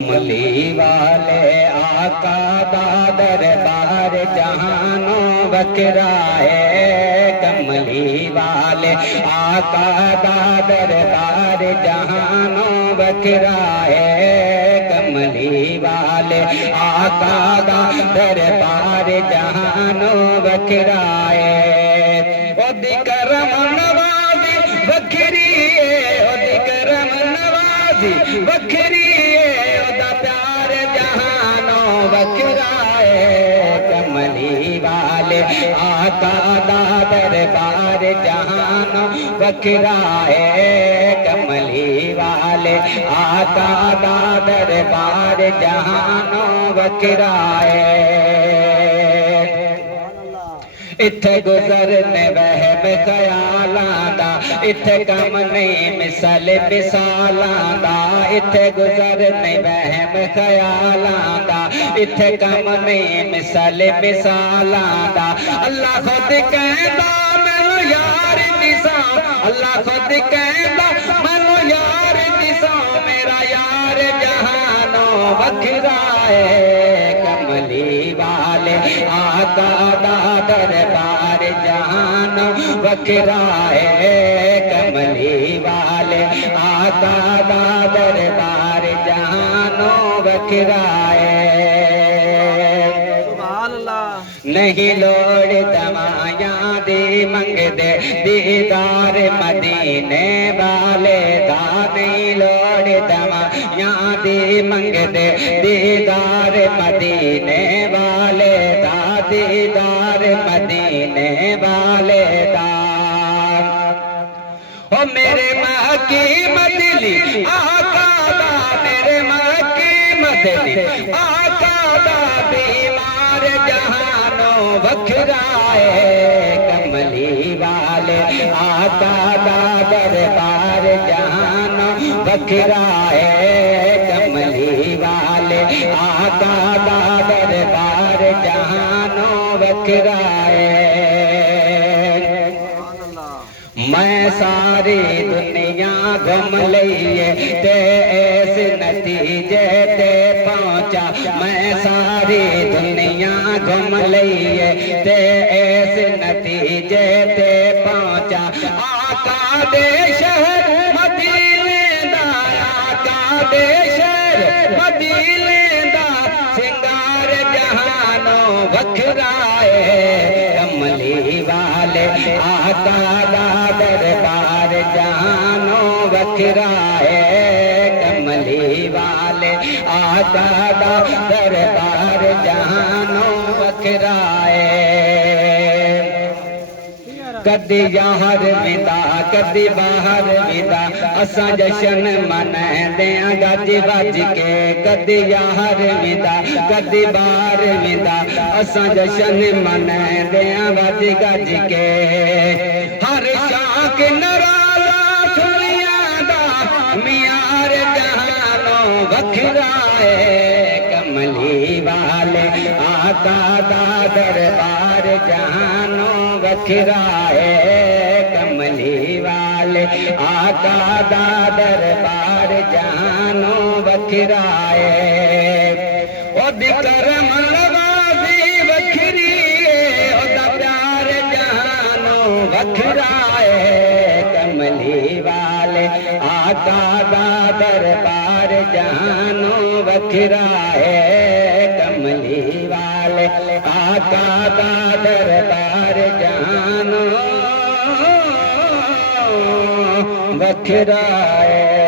कमली वाले आका दा दरबार जहानों बकरा है। कमली वाले आका दा दरबार जहानों बकरा है। कमली वाले आका दा दरबार जहानों बकरा है। ओदी करम नवाजी बखरी है, ओदी करम नवाजी बखरी कमली वाले आका दा दरबार जहानों बकरा है। कमली वाले आका दा दरबार जहानों बकरा है। इत्थे गुजरने वहम ख्यालां दा, इत्थे कम नहीं मिसल मिसालां दा। इत्थे गुजरने वहम ख्यालां दा, इत्थे कम नहीं मिसल मिसालां दा। अल्लाह खुद कहंदा मैनू यार दिसा, अल्लाह खुद कहंदा मैनू यार दिसा, मेरा यार जहानों बखरा है। कमली वाले आका दा दरबार जहानों बकरा है। कमली वाले आका दा दरबार जहानों बकरा है। नहीं लोड़ दवाया दी मंगदे दीदार मदीने वाले दा। नहीं लोड़ दवाया दी मंगदे दीदार मदीने वाले दा। दीदार मदीने वाले दा। ओ मेरे माँ की मदली आका दा, मेरे माँ की मदली आका दा बीमार जहानों बखरा है। कमली वाले आका दा दरबार जहानों बखरा है। कमली वाले आका दा दरबार जहानों बखरा है। मैं सारी दुनिया घूम लईए ते ऐस नतीजे ते पहुंचा। मैं सारी दुनिया घूम लईए ते ऐस नतीजे ते पहुंचा। आका दे शहर मदीने दा, आका दे शहर मदीने दा सिंगार जहानों बखरा है। कमली वाले आका दा दरबार जहानों बखरा है। कमली वाले आका दा दरबार जहानों बखरा है। कदी यार विदा कदी बाहर विदा, असा जशन मनांदे गज बज के। कदी यार विदा कदी बाहर विदा, असा जशन मनांदे गज गज के। हर शाख नराला सुनिया दा मियार जहानों बखरा है। कमली वाले आका दा दरबार जहानों बखरा है। कमली वाले आका दा दरबार जहानों बखरा है। ओदी करम नवाजी बखरी है, ओदा प्यार जहानों बखरा है। कमली वाले आका दा दरबार जहानों बखरा है। कमली वाले आका दा दरबार जहानों बखरा है।